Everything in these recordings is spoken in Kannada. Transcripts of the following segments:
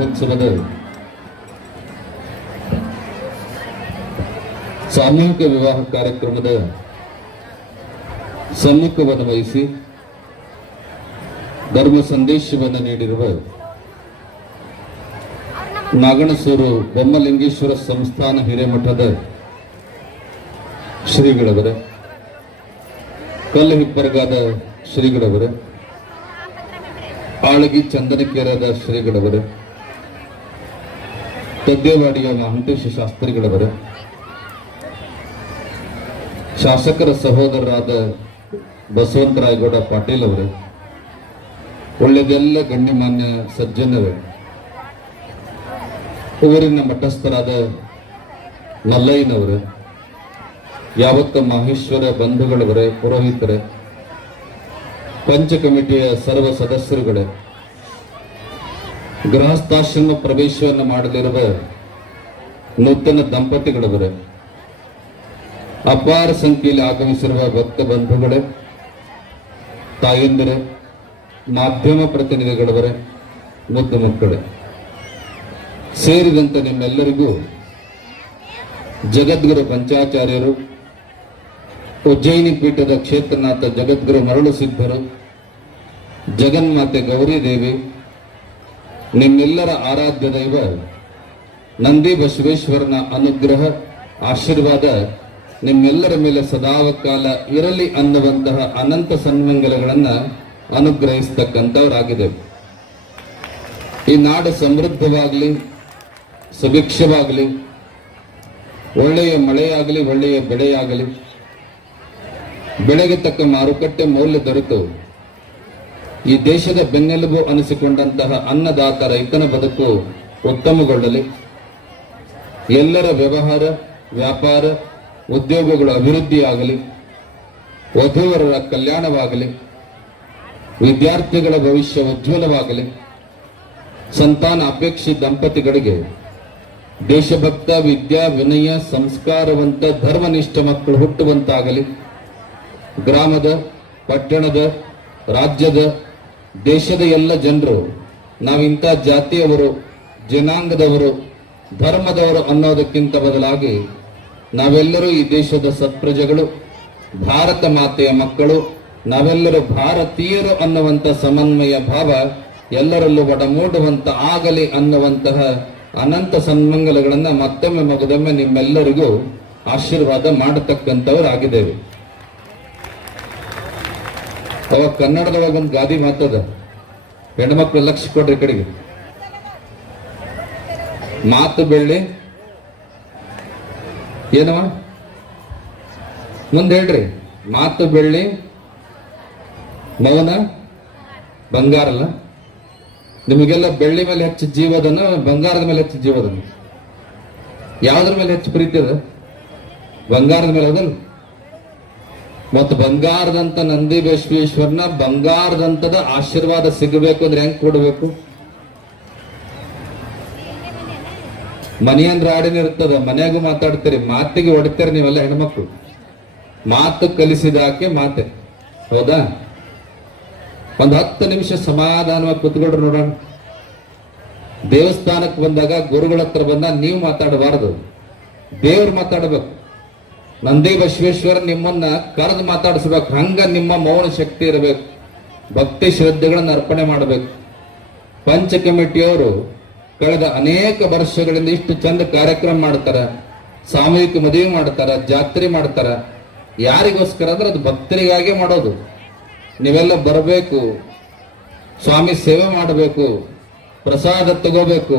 ಮಹೋತ್ಸವದ ಸಾಮೂಹಿಕ ವಿವಾಹ ಕಾರ್ಯಕ್ರಮದ ಸಮ್ಮುಖವನ್ನು ವಹಿಸಿ ಧರ್ಮ ಸಂದೇಶವನ್ನು ನೀಡಿರುವ ನಾಗಣಸೂರು ಬೊಮ್ಮಲಿಂಗೇಶ್ವರ ಸಂಸ್ಥಾನ ಹಿರೇಮಠದ ಶ್ರೀಗಳವರ, ಕಲ್ಲಹಿಪ್ಪರಗಾದ ಶ್ರೀಗಳವರ, ಆಳಗಿ ಚಂದನಕೇರದ ಶ್ರೀಗಳವರ, ತದ್ದೇವಾಡಿಯ ಮಹಂತೇಶ ಶಾಸ್ತ್ರಿಗಳವರ, ಶಾಸಕರ ಸಹೋದರರಾದ ಬಸವಂತರಾಯಗೌಡ ಪಾಟೀಲ್ ಅವರು, ಒಳ್ಳೆದೆಲ್ಲ ಗಣ್ಯಮಾನ್ಯ ಸಜ್ಜನರು, ಊರಿನ ಮಠಸ್ಥರಾದ ಮಲ್ಲಯ್ಯನವರು, ಯಾವತ್ತ ಮಹೇಶ್ವರ ಬಂಧುಗಳವರೇ, ಪುರೋಹಿತರೇ, ಪಂಚ ಕಮಿಟಿಯ ಸರ್ವ ಸದಸ್ಯರುಗಳೇ, ಗೃಹಸ್ಥಾಶ್ರಮ ಪ್ರವೇಶವನ್ನು ಮಾಡಲಿರುವ ನೂತನ ದಂಪತಿಗಳವರೇ, ಅಪಾರ ಸಂಖ್ಯೆಯಲ್ಲಿ ಆಗಮಿಸಿರುವ ಭಕ್ತ ಬಂಧುಗಳೇ, ತಾಯಂದಿರೇ, ಮಾಧ್ಯಮ ಪ್ರತಿನಿಧಿಗಳವರೇ, ಮುದ್ದು ಮಕ್ಕಳೇ ಸೇರಿದಂತೆ ನಿಮ್ಮೆಲ್ಲರಿಗೂ ಜಗದ್ಗುರು ಪಂಚಾಚಾರ್ಯರು, ಉಜ್ಜಯಿನಿ ಪೀಠದ ಕ್ಷೇತ್ರನಾಥ ಜಗದ್ಗುರು ಮರಳು ಸಿದ್ಧರು, ಜಗನ್ಮಾತೆ ಗೌರಿದೇವಿ, ನಿಮ್ಮೆಲ್ಲರ ಆರಾಧ್ಯ ದೈವ ನಂದಿ ಬಸವೇಶ್ವರನ ಅನುಗ್ರಹ ಆಶೀರ್ವಾದ ನಿಮ್ಮೆಲ್ಲರ ಮೇಲೆ ಸದಾಕಾಲ ಇರಲಿ ಅನ್ನುವಂತಹ ಅನಂತ ಸನ್ಮಂಗಲಗಳನ್ನು ಅನುಗ್ರಹಿಸ್ತಕ್ಕಂಥವರಾಗಿದೆ. ಈ ನಾಡು ಸಮೃದ್ಧವಾಗಲಿ, ಸುಭಿಕ್ಷವಾಗಲಿ, ಒಳ್ಳೆಯ ಮಳೆಯಾಗಲಿ, ಒಳ್ಳೆಯ ಬೆಳೆಯಾಗಲಿ, ಬೆಳೆಗೆ ತಕ್ಕ ಮಾರುಕಟ್ಟೆ ಮೌಲ್ಯ ದೊರೆತು ಈ ದೇಶದ ಬೆನ್ನೆಲುಬು ಅನಿಸಿಕೊಂಡಂತಹ ಅನ್ನದಾತ ರೈತನ ಬದುಕು ಉತ್ತಮಗೊಳ್ಳಲಿ, ಎಲ್ಲರ ವ್ಯವಹಾರ, ವ್ಯಾಪಾರ, ಉದ್ಯೋಗಗಳು ಅಭಿವೃದ್ಧಿಯಾಗಲಿ, ವಧುವರರ ಕಲ್ಯಾಣವಾಗಲಿ, ವಿದ್ಯಾರ್ಥಿಗಳ ಭವಿಷ್ಯ ಉಜ್ವಲವಾಗಲಿ, ಸಂತಾನ ಅಪೇಕ್ಷಿ ದಂಪತಿಗಳಿಗೆ ದೇಶಭಕ್ತ, ವಿದ್ಯಾ ವಿನಯ ಸಂಸ್ಕಾರವಂತ ಧರ್ಮನಿಷ್ಠ ಮಕ್ಕಳು ಹುಟ್ಟುವಂತಾಗಲಿ, ಗ್ರಾಮದ, ಪಟ್ಟಣದ, ರಾಜ್ಯದ, ದೇಶದ ಎಲ್ಲ ಜನರು ನಾವಿಂಥ ಜಾತಿಯವರು, ಜನಾಂಗದವರು, ಧರ್ಮದವರು ಅನ್ನೋದಕ್ಕಿಂತ ಬದಲಾಗಿ ನಾವೆಲ್ಲರೂ ಈ ದೇಶದ ಸತ್ಪ್ರಜೆಗಳು, ಭಾರತ ಮಾತೆಯ ಮಕ್ಕಳು, ನಾವೆಲ್ಲರೂ ಭಾರತೀಯರು ಅನ್ನುವಂಥ ಸಮನ್ವಯ ಭಾವ ಎಲ್ಲರಲ್ಲೂ ಒಡಮೂಡುವಂತ ಆಗಲಿ ಅನ್ನುವಂತಹ ಅನಂತ ಸನ್ಮಂಗಲಗಳನ್ನು ಮತ್ತೊಮ್ಮೆ ಮಗದೊಮ್ಮೆ ನಿಮ್ಮೆಲ್ಲರಿಗೂ ಆಶೀರ್ವಾದ ಮಾಡತಕ್ಕಂಥವರಾಗಿದ್ದೇವೆ. ಅವಾಗ ಕನ್ನಡದೊಳಗೆ ಒಂದು ಗಾದಿ ಮಾತದ, ಹೆಣ್ಮಕ್ಳು ಲಕ್ಷ್ಯ ಕೊಡ್ರಿ ಕಡೆಗೆ, ಮಾತು ಬೆಳ್ಳಿ ಏನವ ಮುಂದೆ ಹೇಳ್ರಿ, ಮಾತು ಬೆಳ್ಳಿ ಮೌನ ಬಂಗಾರಲ್ಲ. ನಿಮಗೆಲ್ಲ ಬೆಳ್ಳಿ ಮೇಲೆ ಹೆಚ್ಚು ಜೀವದನ, ಬಂಗಾರದ ಮೇಲೆ ಹೆಚ್ಚು ಜೀವದನ? ಯಾವುದ್ರ ಮೇಲೆ ಹೆಚ್ಚು ಪ್ರೀತಿ ಅದ? ಬಂಗಾರದ ಮೇಲೆ ಅದಲ್ಲ. ಮತ್ತು ಬಂಗಾರದಂತ ನಂದಿ ಬಸವೇಶ್ವರನ ಬಂಗಾರದಂತದ ಆಶೀರ್ವಾದ ಸಿಗಬೇಕು ಅಂದ್ರೆ ಹೆಂಗ್ ಕೊಡಬೇಕು? ಮನೆಯಂದ್ರ ಆಡಿನ ಇರ್ತದ, ಮನೆಯಾಗೂ ಮಾತಾಡ್ತೀರಿ, ಮಾತಿಗೆ ಹೊಡಿತೀರಿ ನೀವೆಲ್ಲ ಹೆಣ್ಮಕ್ಳು. ಮಾತು ಕಲಿಸಿದಾಕೆ ಮಾತೆ, ಹೌದಾ? ಒಂದು 10 ನಿಮಿಷ ಸಮಾಧಾನವಾಗಿ ಕುತ್ಕೊಳ್ರಿ ನೋಡೋಣ. ದೇವಸ್ಥಾನಕ್ಕೆ ಬಂದಾಗ ಗುರುಗಳ ಹತ್ರ ಬಂದಾಗ ನೀವು ಮಾತಾಡಬಾರದು, ದೇವ್ರು ಮಾತಾಡಬೇಕು. ನಂದಿ ಬಸವೇಶ್ವರ ನಿಮ್ಮನ್ನ ಕರೆದು ಮಾತಾಡಿಸ್ಬೇಕು. ಹಂಗ ನಿಮ್ಮ ಮೌನ ಶಕ್ತಿ ಇರಬೇಕು, ಭಕ್ತಿ ಶ್ರದ್ಧೆಗಳನ್ನು ಅರ್ಪಣೆ ಮಾಡಬೇಕು. ಪಂಚ ಕಮಿಟಿಯವರು ಕಳೆದ ಅನೇಕ ವರ್ಷಗಳಿಂದ ಇಷ್ಟು ಚಂದ ಕಾರ್ಯಕ್ರಮ ಮಾಡ್ತಾರ, ಸಾಮೂಹಿಕ ಮದುವೆ ಮಾಡ್ತಾರ, ಜಾತ್ರೆ ಮಾಡ್ತಾರ. ಯಾರಿಗೋಸ್ಕರ ಅಂದ್ರೆ ಅದು ಭಕ್ತರಿಗಾಗೆ ಮಾಡೋದು. ನೀವೆಲ್ಲ ಬರಬೇಕು, ಸ್ವಾಮಿ ಸೇವೆ ಮಾಡಬೇಕು, ಪ್ರಸಾದ ತಗೋಬೇಕು,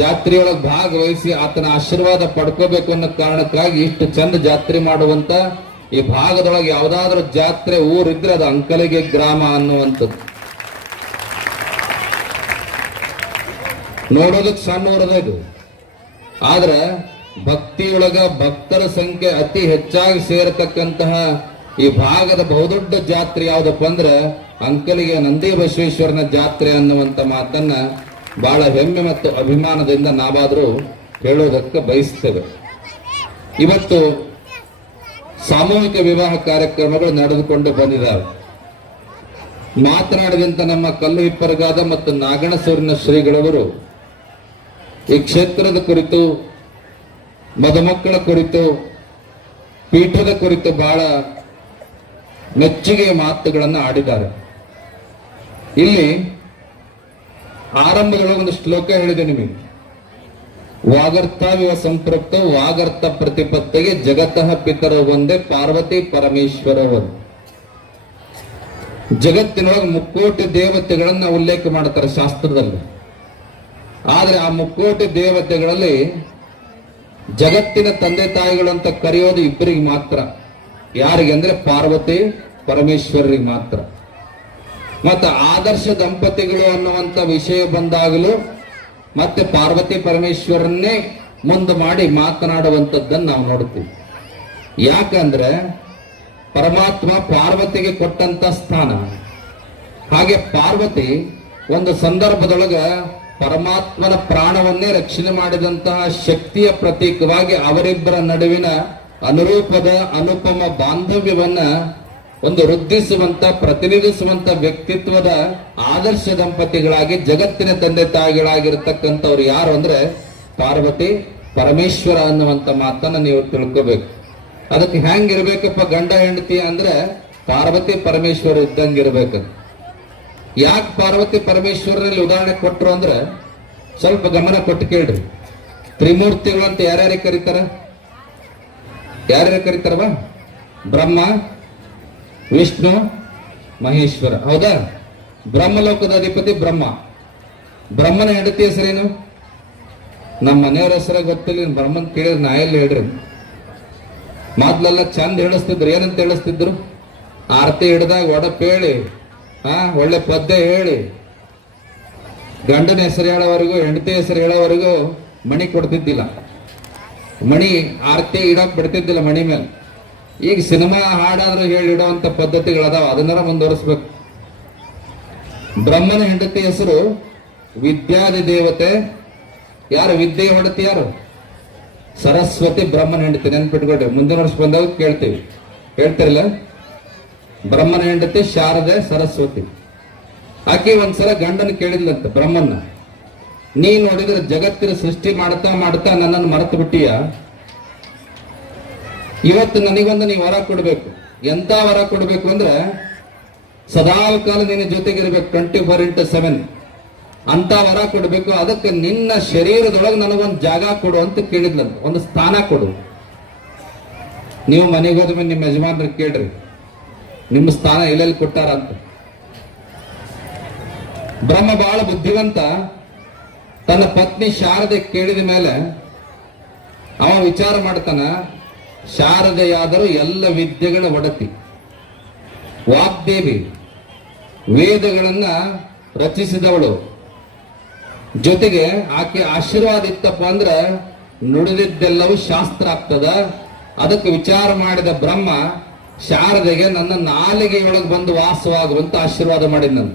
ಜಾತ್ರೆಯೊಳಗೆ ಭಾಗವಹಿಸಿ ಆತನ ಆಶೀರ್ವಾದ ಪಡ್ಕೋಬೇಕು ಅನ್ನೋ ಕಾರಣಕ್ಕಾಗಿ ಇಷ್ಟು ಚಂದ ಜಾತ್ರೆ ಮಾಡುವಂತ ಈ ಭಾಗದೊಳಗೆ ಯಾವ್ದಾದ್ರು ಜಾತ್ರೆ ಊರಿದ್ರೆ ಅದು ಅಂಕಲಿಗೆ ಗ್ರಾಮ ಅನ್ನುವಂಥದ್ದು. ನೋಡೋದಕ್ಕೆ ಸಣ್ಣ ಊರದ ಇದು, ಆದ್ರೆ ಭಕ್ತಿಯೊಳಗ ಭಕ್ತರ ಸಂಖ್ಯೆ ಅತಿ ಹೆಚ್ಚಾಗಿ ಸೇರತಕ್ಕಂತಹ ಈ ಭಾಗದ ಬಹುದೊಡ್ಡ ಜಾತ್ರೆ ಯಾವ್ದಪ್ಪ ಅಂದ್ರೆ ಅಂಕಲಿಗೆ ನಂದಿ ಬಸವೇಶ್ವರನ ಜಾತ್ರೆ ಅನ್ನುವಂತ ಮಾತನ್ನ ಬಹಳ ಹೆಮ್ಮೆ ಮತ್ತು ಅಭಿಮಾನದಿಂದ ನಾವಾದರೂ ಹೇಳೋದಕ್ಕೆ ಬಯಸ್ತೇವೆ. ಇವತ್ತು ಸಾಮೂಹಿಕ ವಿವಾಹ ಕಾರ್ಯಕ್ರಮಗಳು ನಡೆದುಕೊಂಡು ಬಂದಿದ್ದಾವೆ. ಮಾತನಾಡಿದಂತ ನಮ್ಮ ಕಲ್ಲು ಹಿಪ್ಪರಗಾದ ಮತ್ತು ನಾಗಣಸೂರಿನ ಶ್ರೀಗಳವರು ಈ ಕ್ಷೇತ್ರದ ಕುರಿತು, ಮದುಮಕ್ಕಳ ಕುರಿತು, ಪೀಠದ ಕುರಿತು ಬಹಳ ಮೆಚ್ಚುಗೆಯ ಮಾತುಗಳನ್ನು ಆಡಿದ್ದಾರೆ. ಇಲ್ಲಿ ಆರಂಭದೊಳಗೆ ಒಂದು ಶ್ಲೋಕ ಹೇಳಿದೆ ನಿಮಗೆ. ವಾಗರ್ಥವಿವ ಸಂಪೃಕ್ತ ವಾಗರ್ಥ ಪ್ರತಿಪತ್ತಿಗೆ ಜಗತಃ ಪಿತರ ಒಂದೇ ಪಾರ್ವತಿ ಪರಮೇಶ್ವರ ಒಂದು. ಜಗತ್ತಿನೊಳಗೆ ಮುಕ್ಕೋಟಿ ದೇವತೆಗಳನ್ನ ಉಲ್ಲೇಖ ಮಾಡ್ತಾರೆ ಶಾಸ್ತ್ರದಲ್ಲಿ. ಆದ್ರೆ ಆ ಮುಕ್ಕೋಟಿ ದೇವತೆಗಳಲ್ಲಿ ಜಗತ್ತಿನ ತಂದೆ ತಾಯಿಗಳು ಅಂತ ಕರೆಯೋದು ಇಬ್ಬರಿಗೆ ಮಾತ್ರ. ಯಾರಿಗೆ ಅಂದ್ರೆ ಪಾರ್ವತಿ ಪರಮೇಶ್ವರರಿಗೆ ಮಾತ್ರ. ಮತ್ತೆ ಆದರ್ಶ ದಂಪತಿಗಳು ಅನ್ನುವಂತ ವಿಷಯ ಬಂದಾಗಲೂ ಮತ್ತೆ ಪಾರ್ವತಿ ಪರಮೇಶ್ವರನ್ನೇ ಮುಂದೆ ಮಾಡಿ ಮಾತನಾಡುವಂಥದ್ದನ್ನು ನಾವು ನೋಡ್ತೀವಿ. ಯಾಕಂದ್ರೆ ಪರಮಾತ್ಮ ಪಾರ್ವತಿಗೆ ಕೊಟ್ಟಂತ ಸ್ಥಾನ. ಹಾಗೆ ಪಾರ್ವತಿ ಒಂದು ಸಂದರ್ಭದೊಳಗ ಪರಮಾತ್ಮನ ಪ್ರಾಣವನ್ನೇ ರಕ್ಷಣೆ ಮಾಡಿದಂತಹ ಶಕ್ತಿಯ ಪ್ರತೀಕವಾಗಿ ಅವರಿಬ್ಬರ ನಡುವಿನ ಅನುರೂಪದ ಅನುಪಮ ಬಾಂಧವ್ಯವನ್ನ ಒಂದು ವೃದ್ಧಿಸುವಂತ, ಪ್ರತಿನಿಧಿಸುವಂತ ವ್ಯಕ್ತಿತ್ವದ ಆದರ್ಶ ದಂಪತಿಗಳಾಗಿ ಜಗತ್ತಿನ ತಂದೆ ತಾಯಿಗಳಾಗಿರ್ತಕ್ಕಂಥವ್ರು ಯಾರು ಅಂದ್ರೆ ಪಾರ್ವತಿ ಪರಮೇಶ್ವರ ಅನ್ನುವಂತ ಮಾತನ್ನ ನೀವು ತಿಳ್ಕೋಬೇಕು. ಅದಕ್ಕೆ ಹೆಂಗಿರ್ಬೇಕಪ್ಪ ಗಂಡ ಹೆಂಡತಿ ಅಂದ್ರೆ ಪಾರ್ವತಿ ಪರಮೇಶ್ವರ ಇದ್ದಂಗಿರ್ಬೇಕು. ಯಾಕೆ ಪಾರ್ವತಿ ಪರಮೇಶ್ವರನಲ್ಲಿ ಉದಾಹರಣೆ ಕೊಟ್ಟರು ಅಂದ್ರೆ ಸ್ವಲ್ಪ ಗಮನ ಕೊಟ್ಟು ಕೇಳ್ರಿ. ತ್ರಿಮೂರ್ತಿಗಳು ಅಂತ ಯಾರ್ಯಾರಿಗೆ ಕರೀತಾರ? ಯಾರ್ಯಾರು ಕರೀತಾರವ? ಬ್ರಹ್ಮ, ವಿಷ್ಣು, ಮಹೇಶ್ವರ. ಹೌದಾ? ಬ್ರಹ್ಮಲೋಕದ ಅಧಿಪತಿ ಬ್ರಹ್ಮ. ಬ್ರಹ್ಮನ ಹೆಂಡತಿ ಹೆಸರೇನು? ನಮ್ಮ ಮನೆಯವರ ಹೆಸರ ಗೊತ್ತಿಲ್ಲ. ಬ್ರಹ್ಮನ್ ಕೇಳಿದ್ರೆ ನಾ ಎಲ್ಲಿ ಹೇಳ್ರಿ. ಮೊದ್ಲೆಲ್ಲ ಚಂದ ಹೇಳಿಸ್ತಿದ್ರು. ಏನಂತ ಹೇಳಿಸ್ತಿದ್ರು? ಆರತಿ ಹಿಡ್ದಾಗ ಒಡಪ್ ಹೇಳಿ, ಒಳ್ಳೆ ಪದ್ಯ ಹೇಳಿ, ಗಂಡನ ಹೆಸರು ಹೇಳೋವರೆಗೂ ಹೆಂಡತಿ ಹೆಸರು ಹೇಳೋವರೆಗೂ ಮಣಿ ಕೊಡ್ತಿದ್ದಿಲ್ಲ. ಮಣಿ ಆರತಿ ಇಡಕ್ ಬಿಡ್ತಿದ್ದಿಲ್ಲ ಮಣಿ ಮೇಲೆ. ಈಗ ಸಿನಿಮಾ ಹಾಡಾದ್ರೂ ಹೇಳಿಡುವಂತ ಪದ್ಧತಿಗಳದಾವ, ಅದನ್ನಾರ ಮುಂದುವರಿಸ್ಬೇಕು. ಬ್ರಹ್ಮನ ಹೆಂಡತಿ ಹೆಸರು ವಿದ್ಯಾದಿ ದೇವತೆ. ಯಾರು ವಿದ್ಯೆ ಹೊಡತಿ? ಯಾರು? ಸರಸ್ವತಿ ಬ್ರಹ್ಮನ ಹೆಂಡತಿ. ನೆನ್ಪಿಟ್ಕೊಡ್ರಿ, ಮುಂದಿನ ವರ್ಷ ಬಂದಾಗ ಕೇಳ್ತೀವಿ. ಹೇಳ್ತಿರಲ್ಲ? ಬ್ರಹ್ಮನ ಹೆಂಡತಿ ಶಾರದೆ ಸರಸ್ವತಿ. ಆಕೆ ಒಂದ್ಸಲ ಗಂಡನ ಕೇಳಿದ್ಲಂತ ಬ್ರಹ್ಮನ್ನ, ನೀ ನೋಡಿದ್ರೆ ಜಗತ್ತಿನ ಸೃಷ್ಟಿ ಮಾಡ್ತಾ ಮಾಡ್ತಾ ನನ್ನನ್ನು ಮರೆತು ಬಿಟ್ಟಿಯ. ಇವತ್ತು ನನಗೊಂದು ನೀವು ವರ ಕೊಡ್ಬೇಕು. ಎಂತ ವರ ಕೊಡ್ಬೇಕು ಅಂದ್ರೆ ಸದಾ ಕಾಲ ನಿನ್ನ ಜೊತೆಗಿರ್ಬೇಕು, 24x7 ಅಂತ ವರ ಕೊಡ್ಬೇಕು. ಅದಕ್ಕೆ ನಿನ್ನ ಶರೀರದೊಳಗೆ ನನಗೊಂದು ಜಾಗ ಕೊಡು ಅಂತ ಕೇಳಿದ್ಲಂತ, ಒಂದು ಸ್ಥಾನ ಕೊಡು. ನೀವು ಮನೆಗೆ ಹೋದ್ಮೇಲೆ ನಿಮ್ಮ ಯಜಮಾನ್ರಿಗೆ ಕೇಳ್ರಿ ನಿಮ್ಮ ಸ್ಥಾನ ಎಲ್ಲೆಲ್ಲಿ ಕೊಟ್ಟಾರ ಅಂತ. ಬ್ರಹ್ಮ ಬಹಳ ಬುದ್ಧಿವಂತ. ತನ್ನ ಪತ್ನಿ ಶಾರದೆ ಕೇಳಿದ ಮೇಲೆ ಅವ ವಿಚಾರ ಮಾಡ್ತಾನ, ಶಾರದೆಯಾದರೂ ಎಲ್ಲ ವಿದ್ಯೆಗಳ ಒಡತಿ, ವಾಗ್ದೇವಿ, ವೇದಗಳನ್ನ ರಚಿಸಿದವಳು. ಜೊತೆಗೆ ಆಕೆ ಆಶೀರ್ವಾದ ಇತ್ತಪ್ಪ ಅಂದ್ರೆ ನುಡಿದಿದ್ದೆಲ್ಲವೂ ಶಾಸ್ತ್ರ ಆಗ್ತದ. ಅದಕ್ಕೆ ವಿಚಾರ ಮಾಡಿದ ಬ್ರಹ್ಮ ಶಾರದೆಗೆ ನನ್ನ ನಾಲಿಗೆಯೊಳಗೆ ಬಂದು ವಾಸವಾಗುವಂತ ಆಶೀರ್ವಾದ ಮಾಡಿದ. ನಾನು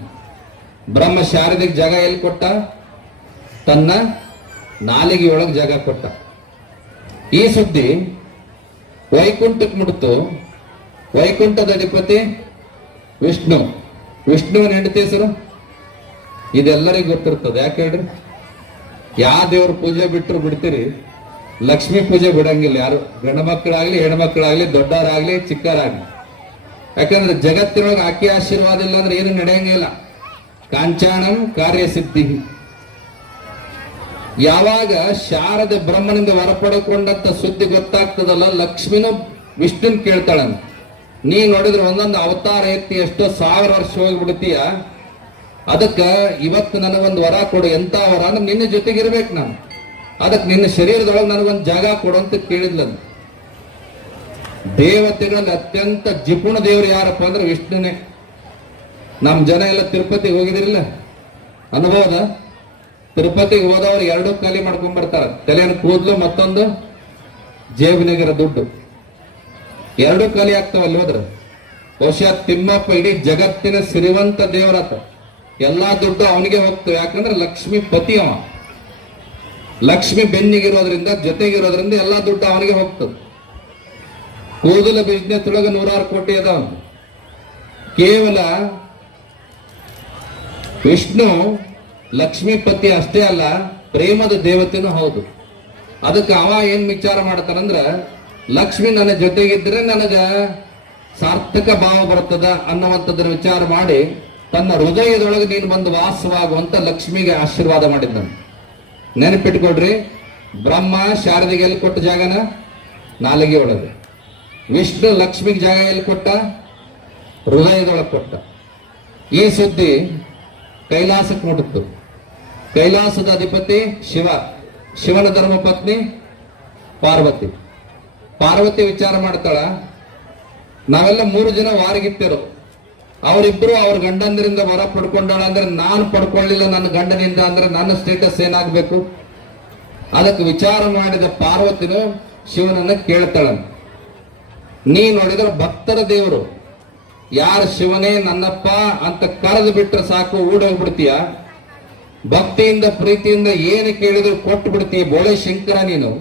ಬ್ರಹ್ಮ ಶಾರದೆಗೆ ಜಾಗ ಎಲ್ಲಿ ಕೊಟ್ಟ? ತನ್ನ ನಾಲಿಗೆಯೊಳಗೆ ಜಾಗ ಕೊಟ್ಟ. ಈ ಸುದ್ದಿ ವೈಕುಂಠಕ್ಕೆ ಮುಡ್ತು. ವೈಕುಂಠದ ಅಧಿಪತಿ ವಿಷ್ಣು. ವಿಷ್ಣುವಿನ ಹೆಂಡತಿ ಹೆಸರು ಇದೆಲ್ಲರಿಗೂ ಗೊತ್ತಿರ್ತದೆ. ಯಾಕೆ ಹೇಳ್ರಿ? ಯಾವ ದೇವ್ರ ಪೂಜೆ ಬಿಟ್ಟರು ಬಿಡ್ತೀರಿ, ಲಕ್ಷ್ಮೀ ಪೂಜೆ ಬಿಡಂಗಿಲ್ಲ ಯಾರು, ಗಂಡ ಮಕ್ಕಳಾಗ್ಲಿ ಹೆಣ್ಮಕ್ಳಾಗ್ಲಿ, ದೊಡ್ಡವರಾಗ್ಲಿ ಚಿಕ್ಕವರಾಗ್ಲಿ. ಯಾಕಂದ್ರೆ ಜಗತ್ತಿನೊಳಗೆ ಆಕೆ ಆಶೀರ್ವಾದ ಇಲ್ಲ ಅಂದ್ರೆ ಏನು ನಡೆಯಂಗಿಲ್ಲ. ಕಾಂಚಾಣಂ ಕಾರ್ಯಸಿದ್ಧಿ. ಯಾವಾಗ ಶಾರದೆ ಬ್ರಹ್ಮನಿಂದ ವರ ಪಡ್ಕೊಂಡಂತ ಸುದ್ದಿ ಗೊತ್ತಾಗ್ತದಲ್ಲ, ಲಕ್ಷ್ಮಿನೂ ವಿಷ್ಣುನ್ ಕೇಳ್ತಾಳಂತ, ನೀ ನೋಡಿದ್ರೆ ಒಂದೊಂದು ಅವತಾರ ಎತ್ತಿ ಎಷ್ಟೋ 1000 ವರ್ಷ ಹೋಗ್ಬಿಡ್ತೀಯ. ಅದಕ್ಕ ಇವತ್ತು ನನಗೊಂದು ವರ ಕೊಡು. ಎಂತ ವರ ಅಂದ್ರೆ ನಿನ್ನ ಜೊತೆಗಿರ್ಬೇಕು ನಾನು, ಅದಕ್ಕೆ ನಿನ್ನ ಶರೀರದೊಳಗೆ ನನಗೊಂದು ಜಾಗ ಕೊಡು ಅಂತ ಕೇಳಿದ್ಲಂತ. ದೇವತೆಗಳಲ್ಲಿ ಅತ್ಯಂತ ಜಿಪುಣ ದೇವರು ಯಾರಪ್ಪ ಅಂದ್ರೆ ವಿಷ್ಣುನೇ. ನಮ್ ಜನ ಎಲ್ಲ ತಿರುಪತಿಗೆ ಹೋಗಿದಿರಿಲ್ಲ, ಅನುಭವದ? ತಿರುಪತಿಗೆ ಹೋದವ್ರು 2 ಖಾಲಿ ಮಾಡ್ಕೊಂಡ್ ಬರ್ತಾರ. ತಲೆಯನ್ನು ಕೂದಲು, ಮತ್ತೊಂದು ಜೇಬಿನಾಗಿರೋ ದುಡ್ಡು. 2 ಖಾಲಿ ಆಗ್ತಾವ ಅಲ್ಲಿ ಹೋದ್ರ. ಬಹುಶಃ ತಿಮ್ಮಪ್ಪ ಇಡೀ ಜಗತ್ತಿನ ಸಿರಿವಂತ ದೇವರಾತ. ಎಲ್ಲಾ ದುಡ್ಡು ಅವನಿಗೆ ಹೋಗ್ತವೆ. ಯಾಕಂದ್ರೆ ಲಕ್ಷ್ಮೀ ಪತಿ ಅವ. ಲಕ್ಷ್ಮಿ ಬೆನ್ನಿಗಿರೋದ್ರಿಂದ, ಜೊತೆಗಿರೋದ್ರಿಂದ ಎಲ್ಲಾ ದುಡ್ಡು ಅವನಿಗೆ ಹೋಗ್ತದೆ. ಕೂದಲ ಬಿಸ್ನೆಸ್ ಒಳಗೆ 100 ಕೋಟಿ ಅದಾವ. ಕೇವಲ ವಿಷ್ಣು ಲಕ್ಷ್ಮೀಪತಿ ಅಷ್ಟೇ ಅಲ್ಲ, ಪ್ರೇಮದ ದೇವತೆನೂ ಹೌದು. ಅದಕ್ಕೆ ಅವ ಏನ್ ವಿಚಾರ ಮಾಡ್ತಾನಂದ್ರ ಲಕ್ಷ್ಮಿ ನನ್ನ ಜೊತೆಗಿದ್ರೆ ನನಗ ಸಾರ್ಥಕ ಭಾವ ಬರ್ತದ ಅನ್ನುವಂಥದ್ದನ್ನ ವಿಚಾರ ಮಾಡಿ ತನ್ನ ಹೃದಯದೊಳಗೆ ನೀನು ಬಂದು ವಾಸವಾಗುವಂತ ಲಕ್ಷ್ಮಿಗೆ ಆಶೀರ್ವಾದ ಮಾಡಿದ್ದಾನೆ. ನೆನಪಿಟ್ಕೊಡ್ರಿ, ಬ್ರಹ್ಮ ಶಾರದಿಗೆ ಎಲ್ಲಿ ಕೊಟ್ಟ ಜಾಗನ? ನಾಲಿಗೆ ಒಳಗೆ. ವಿಷ್ಣು ಲಕ್ಷ್ಮಿಗೆ ಜಾಗ ಎಲ್ಲಿ ಕೊಟ್ಟ? ಹೃದಯದೊಳಗೆ ಕೊಟ್ಟ. ಈ ಸುದ್ದಿ ಕೈಲಾಸಕ್ಕೆ ಮುಟ್ಟಿತು. ಕೈಲಾಸದ ಅಧಿಪತಿ ಶಿವ, ಶಿವನ ಧರ್ಮಪತ್ನಿ ಪಾರ್ವತಿ. ಪಾರ್ವತಿ ವಿಚಾರ ಮಾಡ್ತಾಳ, ನಾವೆಲ್ಲ 3 ಜನ ವಾರಗಿತ್ತರು, ಅವರಿಬ್ರು ಅವ್ರ ಗಂಡಂದರಿಂದ ವರ ಪಡ್ಕೊಂಡಾಳ ಅಂದ್ರೆ ನಾನು ಪಡ್ಕೊಳ್ಳಿಲ್ಲ ನನ್ನ ಗಂಡನಿಂದ ಅಂದ್ರೆ ನನ್ನ ಸ್ಟೇಟಸ್ ಏನಾಗ್ಬೇಕು? ಅದಕ್ಕೆ ವಿಚಾರ ಮಾಡಿದ ಪಾರ್ವತಿನು ಶಿವನನ್ನ ಕೇಳ್ತಾಳ, ನೀ ನೋಡಿದ್ರೆ ಭಕ್ತರ ದೇವರು, ಯಾರು ಶಿವನೇ ನನ್ನಪ್ಪ ಅಂತ ಕರೆದು ಬಿಟ್ರೆ ಸಾಕು ಓಡೋಗ್ಬಿಡ್ತೀಯ, ಭಕ್ತಿಯಿಂದ ಪ್ರೀತಿಯಿಂದ ಏನು ಕೇಳಿದ್ರು ಕೊಟ್ಟು ಬಿಡ್ತೀಯ, ಬೋಳೆ ಶಂಕರ ನೀನು.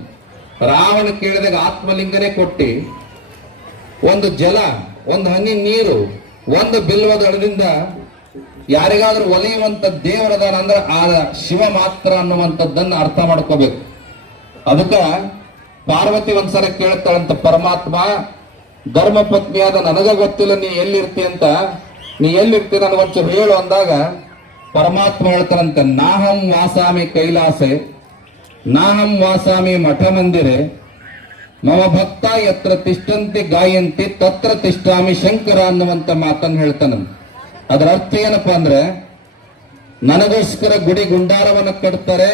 ರಾವಣ ಕೇಳಿದಾಗ ಆತ್ಮಲಿಂಗನೇ ಕೊಟ್ಟಿ, ಒಂದು ಜಲ, ಒಂದು ಹನಿ ನೀರು, ಒಂದು ಬಿಲ್ವದಳದಿಂದ ಯಾರಿಗಾದ್ರೂ ಒಲಿಯುವಂತ ದೇವರದಾನ ಅಂದ್ರೆ ಆ ಶಿವ ಮಾತ್ರ ಅನ್ನುವಂಥದ್ದನ್ನ ಅರ್ಥ ಮಾಡ್ಕೋಬೇಕು. ಅದಕ್ಕ ಪಾರ್ವತಿ ಒಂದ್ಸಲ ಕೇಳ್ತಾಳಂತ, ಪರಮಾತ್ಮ ಧರ್ಮ ಪತ್ನಿಯಾದ ನನಗ ಗೊತ್ತಿಲ್ಲ ನೀ ಎಲ್ಲಿರ್ತಿ ಅಂತ, ನೀ ಎಲ್ಲಿರ್ತಿ ನನಗೊಂಚೂರು ಹೇಳು ಅಂದಾಗ ಪರಮಾತ್ಮ ಹೇಳ್ತಾರಂತೆ, ನಾಹಂ ವಾಸಾಮಿ ಕೈಲಾಸೆ ನಾಹಂ ವಾಸಾಮಿ ಮಠ ಮಂದಿರೆ ಮಮ ಭಕ್ತ ಯತ್ರ ತಿಷ್ಟಂತಿ ಗಾಯಂತಿ ತತ್ರ ತಿಷ್ಟಾಮಿ ಶಂಕರ ಅನ್ನುವಂತ ಮಾತನ್ನು ಹೇಳ್ತಾನ. ಅದರ ಅರ್ಥ ಏನಪ್ಪಾ ಅಂದ್ರೆ, ನನಗೋಸ್ಕರ ಗುಡಿ ಗುಂಡಾರವನ್ನ ಕಟ್ತಾರೆ,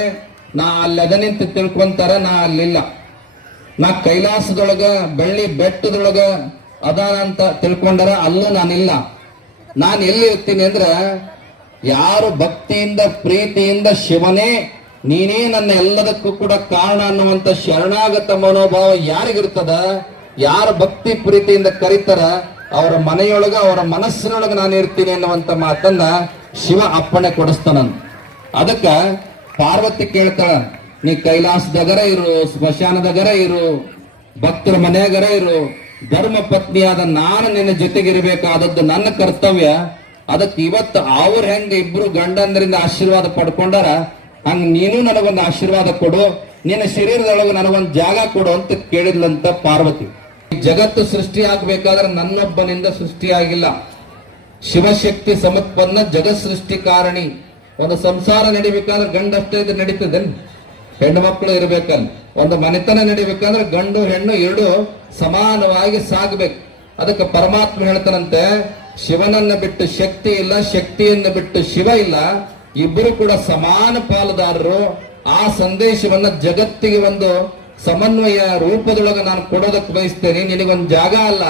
ನಾ ಅಲ್ಲಿ ಅದ ನಿಂತು ತಿಳ್ಕೊಂತಾರ, ನಾ ಅಲ್ಲಿಲ್ಲ. ನಾ ಕೈಲಾಸದೊಳಗ ಬೆಳ್ಳಿ ಬೆಟ್ಟದೊಳಗ ಅದಾನ ಅಂತ ತಿಳ್ಕೊಂಡಾರ, ಅಲ್ಲೂ ನಾನಿಲ್ಲ. ನಾನು ಎಲ್ಲಿ ಇರ್ತೀನಿ ಅಂದ್ರ, ಯಾರು ಭಕ್ತಿಯಿಂದ ಪ್ರೀತಿಯಿಂದ ಶಿವನೇ ನೀನೇ ನನ್ನ ಎಲ್ಲದಕ್ಕೂ ಕೂಡ ಕಾರಣ ಅನ್ನುವಂತ ಶರಣಾಗತ ಮನೋಭಾವ ಯಾರಿಗಿರ್ತದ, ಯಾರು ಭಕ್ತಿ ಪ್ರೀತಿಯಿಂದ ಕರೀತಾರ ಅವರ ಮನೆಯೊಳಗ ಅವರ ಮನಸ್ಸಿನೊಳಗ ನಾನು ಇರ್ತೀನಿ ಅನ್ನುವಂತ ಮಾತನ್ನ ಶಿವ ಅಪ್ಪಣೆ ಕೊಡಿಸ್ತಾನಂತ. ಅದಕ್ಕ ಪಾರ್ವತಿ ಕೇಳ್ತಾಳ, ನೀ ಕೈಲಾಸದಗರ ಇರು, ಸ್ಮಶಾನದಗರ ಇರು, ಭಕ್ತರ ಮನೆಯಾಗರ ಇರು, ಧರ್ಮ ಪತ್ನಿಯಾದ ನಾನು ನಿನ್ನ ಜೊತೆಗಿರ್ಬೇಕಾದದ್ದು ನನ್ನ ಕರ್ತವ್ಯ. ಅದಕ್ಕೆ ಇವತ್ತು ಅವ್ರ ಹೆಂಗ ಇಬ್ರು ಗಂಡಂದರಿಂದ ಆಶೀರ್ವಾದ ಪಡ್ಕೊಂಡಾರ, ಹಂಗ ನೀನು ನನಗೊಂದು ಆಶೀರ್ವಾದ ಕೊಡು, ನಿನ್ನ ಶರೀರದೊಳಗೆ ನನಗೊಂದು ಜಾಗ ಕೊಡು ಅಂತ ಕೇಳಿದ್ಲಂತ ಪಾರ್ವತಿ. ಜಗತ್ತು ಸೃಷ್ಟಿ ಆಗ್ಬೇಕಾದ್ರೆ ನನ್ನೊಬ್ಬನಿಂದ ಸೃಷ್ಟಿಯಾಗಿಲ್ಲ, ಶಿವಶಕ್ತಿ ಸಮತ್ಪನ್ನ ಜಗತ್ ಸೃಷ್ಟಿ ಕಾರಣಿ. ಒಂದು ಸಂಸಾರ ನಡಿಬೇಕಾದ್ರೆ ಗಂಡಷ್ಟೇ ಇದು ನಡೀತದೆ, ಹೆಣ್ಣು ಮಕ್ಕಳು ಇರ್ಬೇಕಲ್ಲ. ಒಂದು ಮನೆತನ ನಡಿಬೇಕಂದ್ರೆ ಗಂಡು ಹೆಣ್ಣು ಎರಡು ಸಮಾನವಾಗಿ ಸಾಗ್ಬೇಕು. ಅದಕ್ಕೆ ಪರಮಾತ್ಮ ಹೇಳ್ತಾನಂತೆ, ಶಿವನನ್ನ ಬಿಟ್ಟು ಶಕ್ತಿ ಇಲ್ಲ, ಶಕ್ತಿಯನ್ನು ಬಿಟ್ಟು ಶಿವ ಇಲ್ಲ, ಇಬ್ಬರು ಕೂಡ ಸಮಾನ ಪಾಲುದಾರರು. ಆ ಸಂದೇಶವನ್ನ ಜಗತ್ತಿಗೆ ಒಂದು ಸಮನ್ವಯ ರೂಪದೊಳಗೆ ನಾನು ಕೊಡೋದಕ್ಕೆ ಬಯಸ್ತೇನೆ. ನಿನಗೊಂದು ಜಾಗ ಅಲ್ಲ,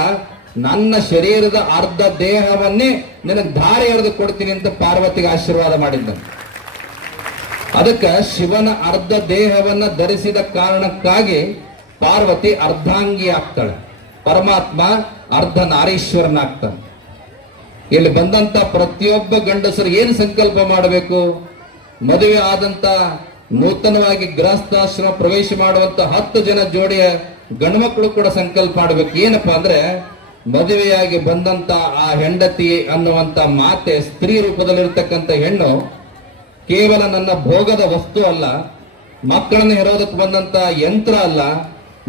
ನನ್ನ ಶರೀರದ ಅರ್ಧ ದೇಹವನ್ನೇ ನಿನಗೆ ಧಾರೆ ಎರೆದು ಕೊಡ್ತೀನಿ ಅಂತ ಪಾರ್ವತಿಗೆ ಆಶೀರ್ವಾದ ಮಾಡಿದ್ದ. ಅದಕ್ಕೆ ಶಿವನ ಅರ್ಧ ದೇಹವನ್ನ ಧರಿಸಿದ ಕಾರಣಕ್ಕಾಗಿ ಪಾರ್ವತಿ ಅರ್ಧಾಂಗಿ ಆಗ್ತಾಳೆ, ಪರಮಾತ್ಮ ಅರ್ಧ ನಾರೀಶ್ವರನಾಗ್ತಾನೆ. ಇಲ್ಲಿ ಬಂದಂತ ಪ್ರತಿಯೊಬ್ಬ ಗಂಡಸರು ಏನು ಸಂಕಲ್ಪ ಮಾಡಬೇಕು? ಮದುವೆ ಆದಂತ ನೂತನವಾಗಿ ಗೃಹಸ್ಥಾಶ್ರಮ ಪ್ರವೇಶ ಮಾಡುವಂತ 10 ಜನ ಜೋಡಿಯ ಗಂಡ್ಮಕ್ಳು ಕೂಡ ಸಂಕಲ್ಪ ಮಾಡಬೇಕು. ಏನಪ್ಪಾ ಅಂದ್ರೆ, ಮದುವೆಯಾಗಿ ಬಂದಂತ ಆ ಹೆಂಡತಿ ಅನ್ನುವಂತ ಮಾತೆ ಸ್ತ್ರೀ ರೂಪದಲ್ಲಿರ್ತಕ್ಕಂಥ ಹೆಣ್ಣು ಕೇವಲ ನನ್ನ ಭೋಗದ ವಸ್ತು ಅಲ್ಲ, ಮಕ್ಕಳನ್ನು ಹೆರೋದಕ್ಕೆ ಬಂದಂತ ಯಂತ್ರ ಅಲ್ಲ,